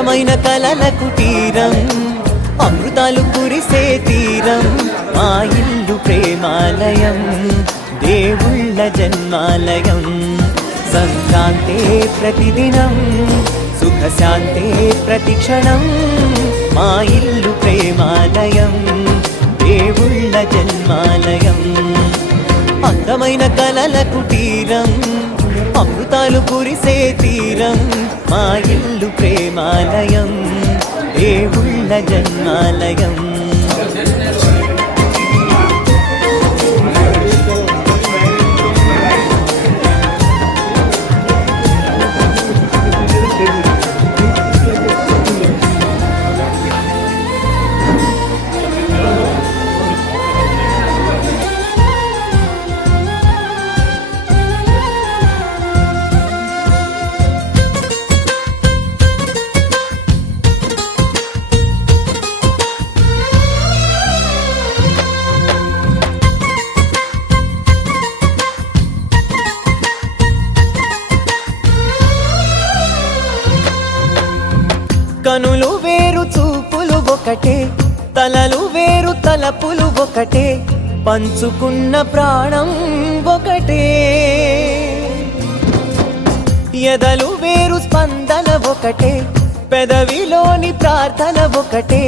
అందమైన కలల కుటీరం అమృతాలు కురిసే తీరం మా ఇల్లు ప్రేమాలయం దేవుళ్ళ జన్మాలయం సంక్రాంతే ప్రతిదినం సుఖశాంతే ప్రతిక్షణం మా ఇల్లు ప్రేమాలయం దేవుళ్ళ జన్మాలయం అందమైన కలల కుటీరం అమృతాలు కురిసే తీరం మా ఇల్లు ప్రేమాలయం దేవుళ్ళ జన్మాలయం కనులు వేరు చూపులు ఒకటే తలలు వేరు తలపులు ఒకటే పంచుకున్న ప్రాణం ఒకటే ఎదలు వేరు స్పందన ఒకటే పెదవిలోని ప్రార్థన ఒకటే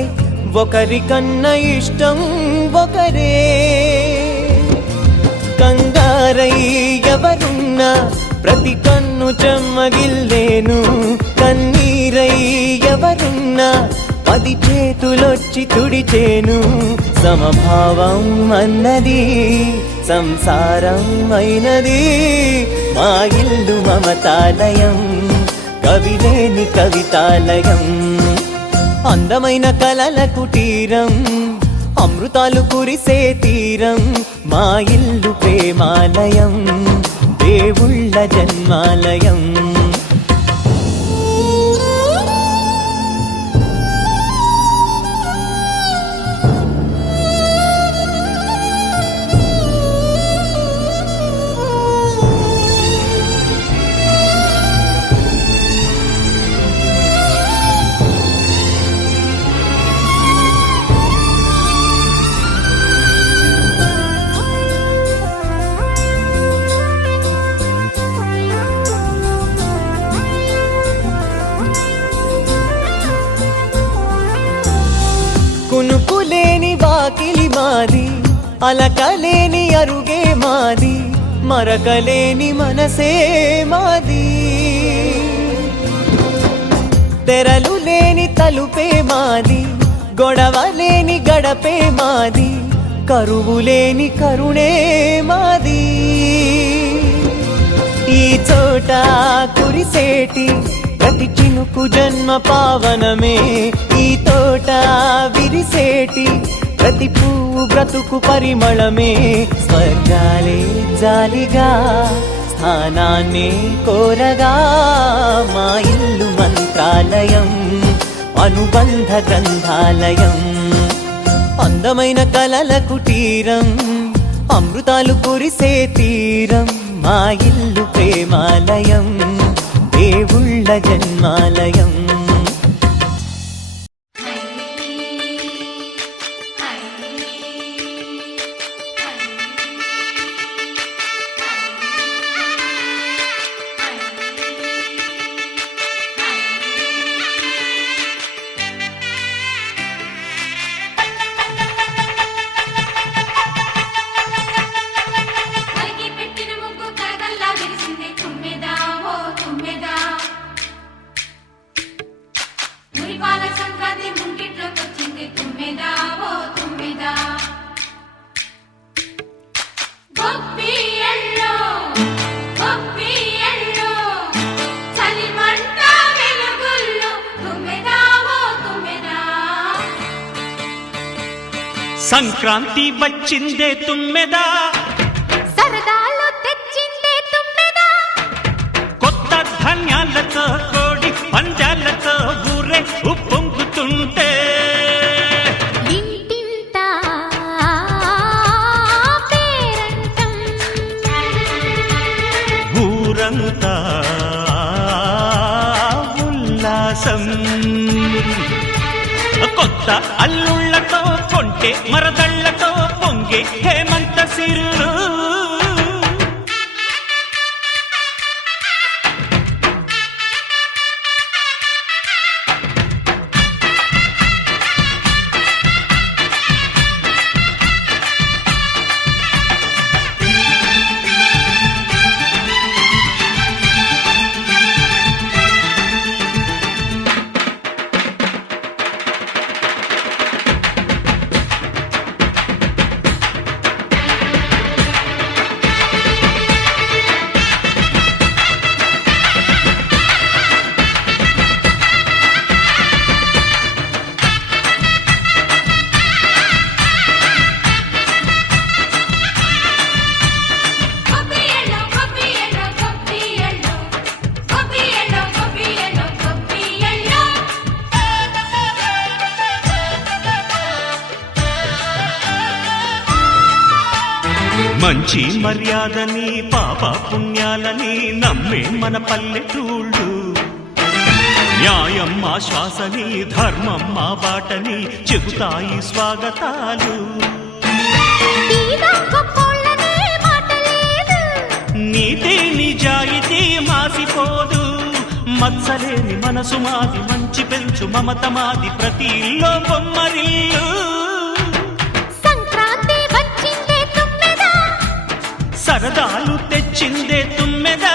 ఒకరికన్నా ఇష్టం ఒకరే కంగారై ఎవరున్నా ప్రతి కన్ను చెమ్మగిల్లేను కన్నీరై ఎవరున్నా 10 చేతులొచ్చి తుడిచేను సమభావం అన్నది సంసారం అయినది మా ఇల్లు మమతాలయం కవిలేని కవితాలయం అందమైన కలల కుటీరం అమృతాలు కురిసే తీరం మా ఇల్లు ప్రేమాలయం దేవుళ్ళ జన్మాలయం కునుకులేని వాకిలి మాది అలకలేని అరుగే మాది మరకలేని మనసే మాది తెరలు లేని తలుపే మాది గొడవ లేని గడపే మాది కరువు లేని కరుణే మాది ఈ చోట కురిసేటి ప్రతి చినుకు జన్మ పావనమే ఈ తోట విరిసేటి ప్రతి పువ్వు బ్రతుకు పరిమళమే స్వర్గాలే జాలిగా స్థానాన్ని కోరగా మా ఇల్లు మంత్రాలయం అనుబంధ గ్రంథాలయం అందమైన కలల కుటీరం అమృతాలు కురిసే తీరం మా ఇల్లు ప్రేమాలయం దేవుళ్ళ జన్మాలయం సంక్రాంతి వచ్చిందే తుమ్మెదా సరదాలు తెచ్చిందే తుమ్మెదా కొత్త ధాన్యాలతో కోడి పంజాలతో ఊరే ఉప్పొంగుతుంటే ఇంటింటా పేరంటం ఊరంతా ఉల్లాసం కొత్త అల్లుళ్ళతో కొంటే మరదళ్లతో పొంగే హేమంత సిరులు గొబ్బియలో గొబ్బియలో గొబ్బియలో గొబ్బియలో గొబ్బియలో గొబ్బియలో మంచి మర్యాదని పాప పుణ్యాలని నమ్మే మన పల్లెటూళ్ళు న్యాయం మా శ్వాసని ధర్మం మా బాటని చెబుతాయి స్వాగతాలు తీరా గొప్పోళ్ళనే మాట లేదు నీతి నిజాయితీ మాసిపోదు మత్సలేని మనసు మాది మంచి పెంచు మమత మాది ప్రతి ఇల్లో బొమ్మరిల్లు సంక్రాంతి వచ్చిందే తుమ్మెదా సరదాలు తెచ్చిందే తుమ్మెదా